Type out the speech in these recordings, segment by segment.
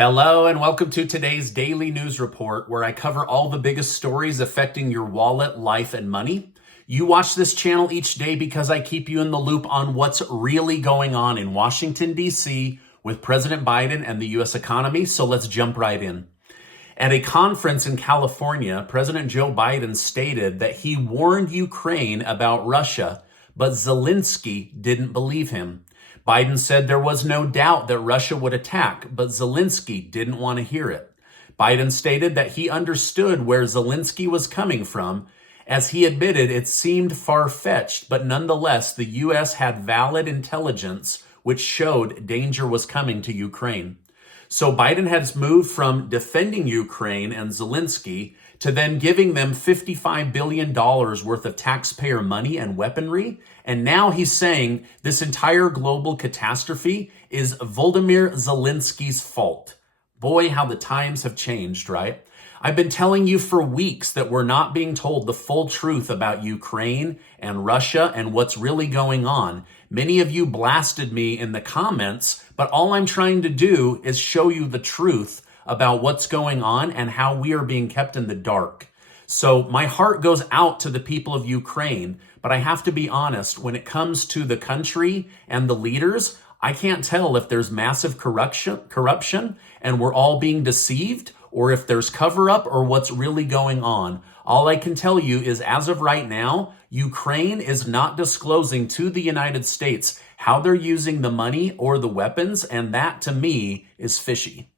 Hello and welcome to today's daily news report where I cover all the biggest stories affecting your wallet, life, and money. You watch this channel each day because I keep you in the loop on what's really going on in Washington, D.C. with President Biden and the U.S. economy, so let's jump right in. At a conference in California, President Joe Biden stated that he warned Ukraine about Russia, but Zelensky didn't believe him. Biden said there was no doubt that Russia would attack, but Zelensky didn't want to hear it. Biden stated that he understood where Zelensky was coming from. As he admitted, it seemed far-fetched, but nonetheless, the U.S. had valid intelligence which showed danger was coming to Ukraine. So Biden has moved from defending Ukraine and Zelensky to then giving them $55 billion worth of taxpayer money and weaponry. And now he's saying this entire global catastrophe is Volodymyr Zelensky's fault. Boy, how the times have changed, right? I've been telling you for weeks that we're not being told the full truth about Ukraine and Russia and what's really going on. Many of you blasted me in the comments, but all I'm trying to do is show you the truth about what's going on and how we are being kept in the dark. So my heart goes out to the people of Ukraine, but I have to be honest, when it comes to the country and the leaders, I can't tell if there's massive corruption and we're all being deceived, or if there's cover up or what's really going on. All I can tell you is as of right now, Ukraine is not disclosing to the United States how they're using the money or the weapons, and that to me is fishy.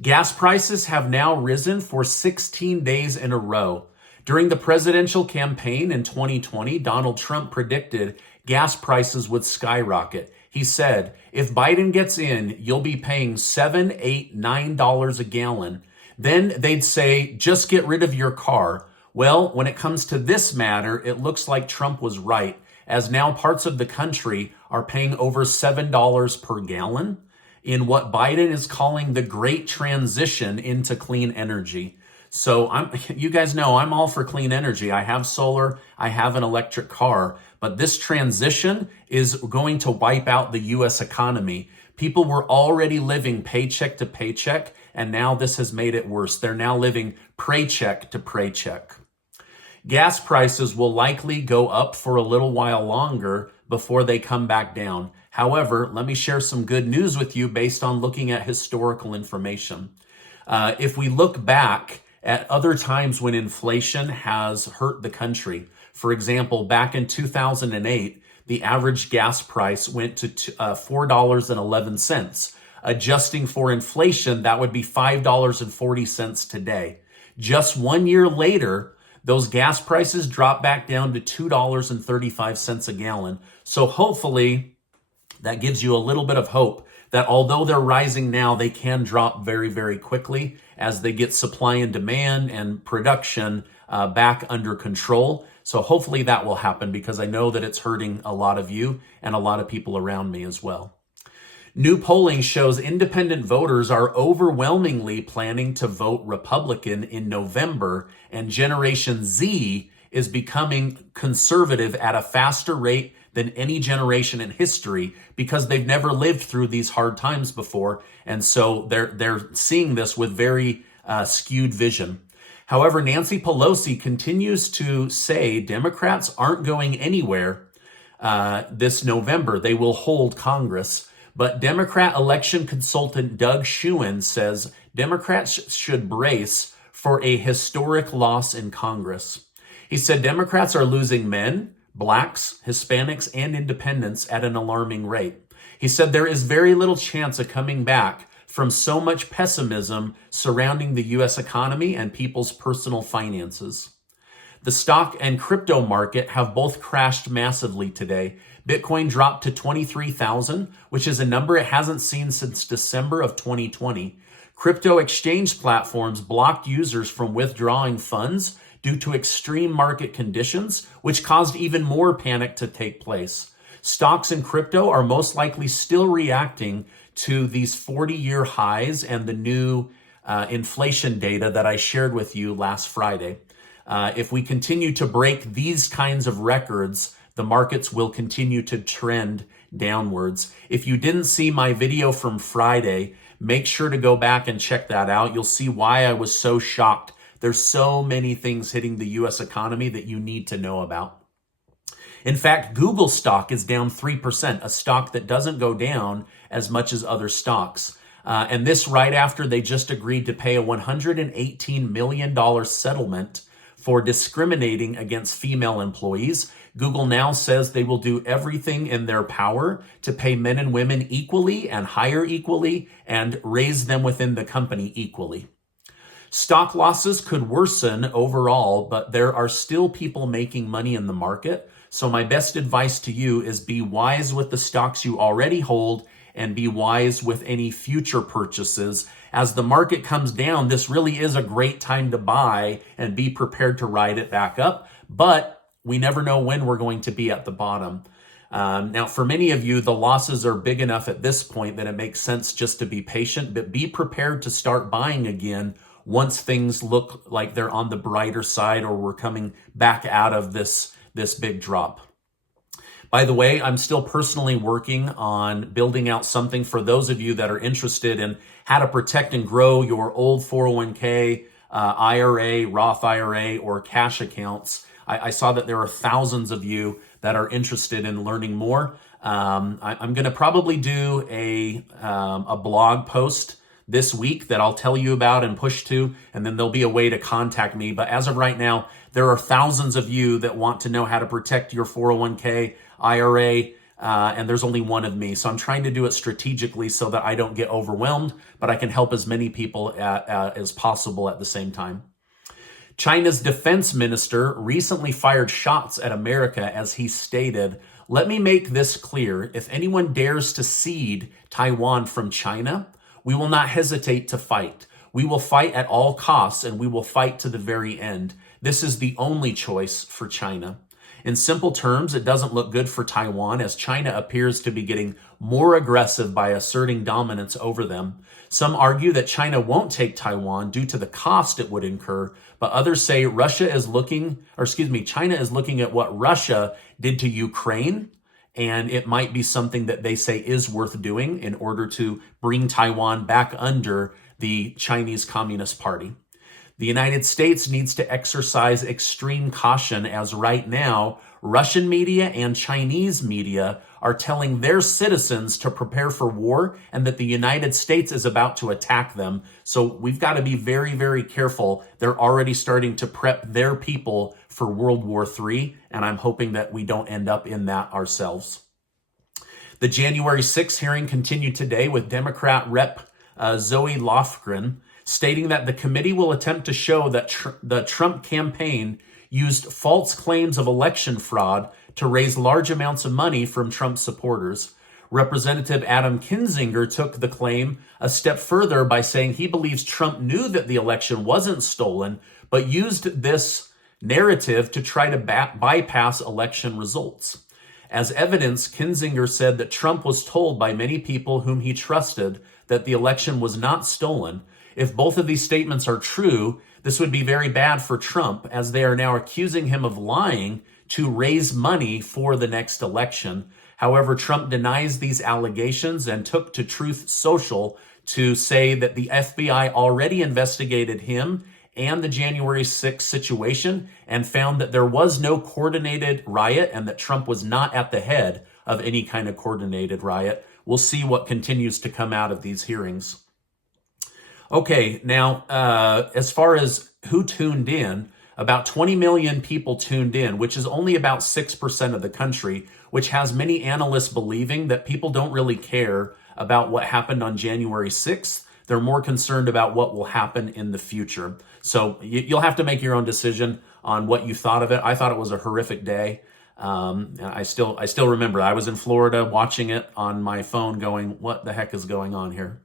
Gas prices have now risen for 16 days in a row. During the presidential campaign in 2020, Donald Trump predicted gas prices would skyrocket. He said, if Biden gets in, you'll be paying $7, $8, $9 a gallon. Then they'd say, just get rid of your car. Well, when it comes to this matter, it looks like Trump was right, as now parts of the country are paying over $7 per gallon in what Biden is calling the great transition into clean energy. So you guys know I'm all for clean energy. I have solar, I have an electric car, but this transition is going to wipe out the U.S. economy. People were already living paycheck to paycheck, and now this has made it worse. They're now living paycheck to paycheck. Gas prices will likely go up for a little while longer before they come back down. However, let me share some good news with you based on looking at historical information. If we look back at other times when inflation has hurt the country, for example, back in 2008, the average gas price went to $4.11. Adjusting for inflation, that would be $5.40 today. Just 1 year later, those gas prices dropped back down to $2.35 a gallon. So hopefully that gives you a little bit of hope that although they're rising now, they can drop very, very quickly as they get supply and demand and production back under control. So hopefully that will happen because I know that it's hurting a lot of you and a lot of people around me as well. New polling shows independent voters are overwhelmingly planning to vote Republican in November, and Generation Z is becoming conservative at a faster rate than any generation in history because they've never lived through these hard times before. And so they're seeing this with very skewed vision. However, Nancy Pelosi continues to say Democrats aren't going anywhere this November. They will hold Congress. But Democrat election consultant Doug Schoen says Democrats should brace for a historic loss in Congress. He said Democrats are losing men, blacks, Hispanics, and independents at an alarming rate. He said there is very little chance of coming back from so much pessimism surrounding the U.S. economy and people's personal finances. The stock and crypto market have both crashed massively today. Bitcoin dropped to 23,000, which is a number it hasn't seen since December of 2020. Crypto exchange platforms blocked users from withdrawing funds due to extreme market conditions, which caused even more panic to take place. Stocks in crypto are most likely still reacting to these 40-year highs and the new inflation data that I shared with you last Friday. If we continue to break these kinds of records, the markets will continue to trend downwards. If you didn't see my video from Friday, Make sure to go back and check that out. You'll see why I was so shocked. There's so many things hitting the US economy that you need to know about. In fact, Google stock is down 3%, a stock that doesn't go down as much as other stocks. And this right after they just agreed to pay a $118 million settlement for discriminating against female employees. Google now says they will do everything in their power to pay men and women equally and hire equally and raise them within the company equally. Stock losses could worsen overall, but there are still people making money in the market. So my best advice to you is be wise with the stocks you already hold and be wise with any future purchases. As the market comes down, this really is a great time to buy and be prepared to ride it back up. But we never know when we're going to be at the bottom. Now, for many of you, the losses are big enough at this point that it makes sense just to be patient, but be prepared to start buying again once things look like they're on the brighter side or we're coming back out of this big drop. By the way, I'm still personally working on building out something for those of you that are interested in how to protect and grow your old 401k, IRA, Roth IRA, or cash accounts. I saw that there are thousands of you that are interested in learning more. I'm going to probably do a blog post this week that I'll tell you about and push to, and then there'll be a way to contact me. But as of right now, there are thousands of you that want to know how to protect your 401k, IRA, and there's only one of me. So I'm trying to do it strategically so that I don't get overwhelmed, but I can help as many people as possible at the same time. China's defense minister recently fired shots at America as he stated, "Let me make this clear. If anyone dares to cede Taiwan from China, we will not hesitate to fight. We will fight at all costs, and we will fight to the very end. This is the only choice for China." In simple terms, it doesn't look good for Taiwan as China appears to be getting more aggressive by asserting dominance over them. Some argue that China won't take Taiwan due to the cost it would incur, but others say China is looking at what Russia did to Ukraine, and it might be something that they say is worth doing in order to bring Taiwan back under the Chinese Communist Party. The United States needs to exercise extreme caution as right now, Russian media and Chinese media are telling their citizens to prepare for war and that the United States is about to attack them. So we've got to be very, very careful. They're already starting to prep their people for World War III, and I'm hoping that we don't end up in that ourselves. The January 6th hearing continued today with Democrat Rep. Zoe Lofgren stating that the committee will attempt to show that the Trump campaign used false claims of election fraud to raise large amounts of money from Trump supporters. Representative Adam Kinzinger took the claim a step further by saying he believes Trump knew that the election wasn't stolen, but used this narrative to try to bypass election results. As evidence, Kinzinger said that Trump was told by many people whom he trusted that the election was not stolen. If both of these statements are true, this would be very bad for Trump, as they are now accusing him of lying to raise money for the next election. However, Trump denies these allegations and took to Truth Social to say that the FBI already investigated him and the January 6th situation and found that there was no coordinated riot and that Trump was not at the head of any kind of coordinated riot. We'll see what continues to come out of these hearings. Okay, now, as far as who tuned in, about 20 million people tuned in, which is only about 6% of the country, which has many analysts believing that people don't really care about what happened on January 6th. They're more concerned about what will happen in the future. So you'll have to make your own decision on what you thought of it. I thought it was a horrific day. I still remember I was in Florida watching it on my phone going, what the heck is going on here?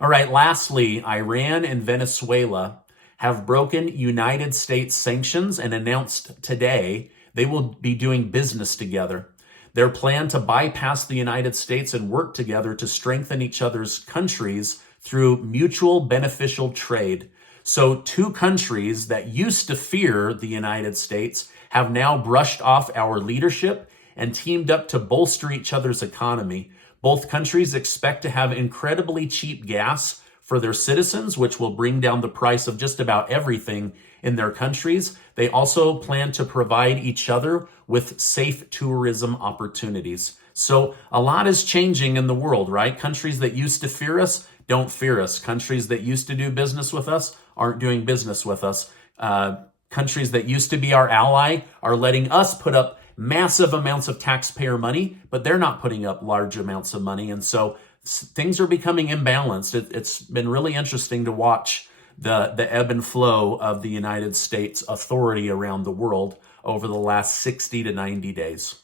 All right, lastly, Iran and Venezuela have broken United States sanctions and announced today they will be doing business together. Their plan to bypass the United States and work together to strengthen each other's countries through mutual beneficial trade. So two countries that used to fear the United States have now brushed off our leadership and teamed up to bolster each other's economy. Both countries expect to have incredibly cheap gas for their citizens, which will bring down the price of just about everything in their countries. They also plan to provide each other with safe tourism opportunities. So a lot is changing in the world, right? Countries that used to fear us don't fear us. Countries that used to do business with us aren't doing business with us. Countries that used to be our ally are letting us put up massive amounts of taxpayer money, but they're not putting up large amounts of money. And so things are becoming imbalanced. It's been really interesting to watch the ebb and flow of the United States authority around the world over the last 60 to 90 days.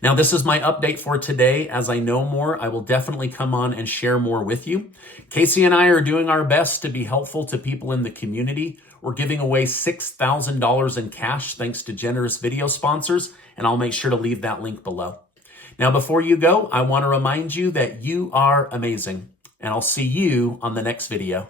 Now, this is my update for today. As I know more, I will definitely come on and share more with you. Casey and I are doing our best to be helpful to people in the community. We're giving away $6,000 in cash thanks to generous video sponsors, and I'll make sure to leave that link below. Now, before you go, I want to remind you that you are amazing, and I'll see you on the next video.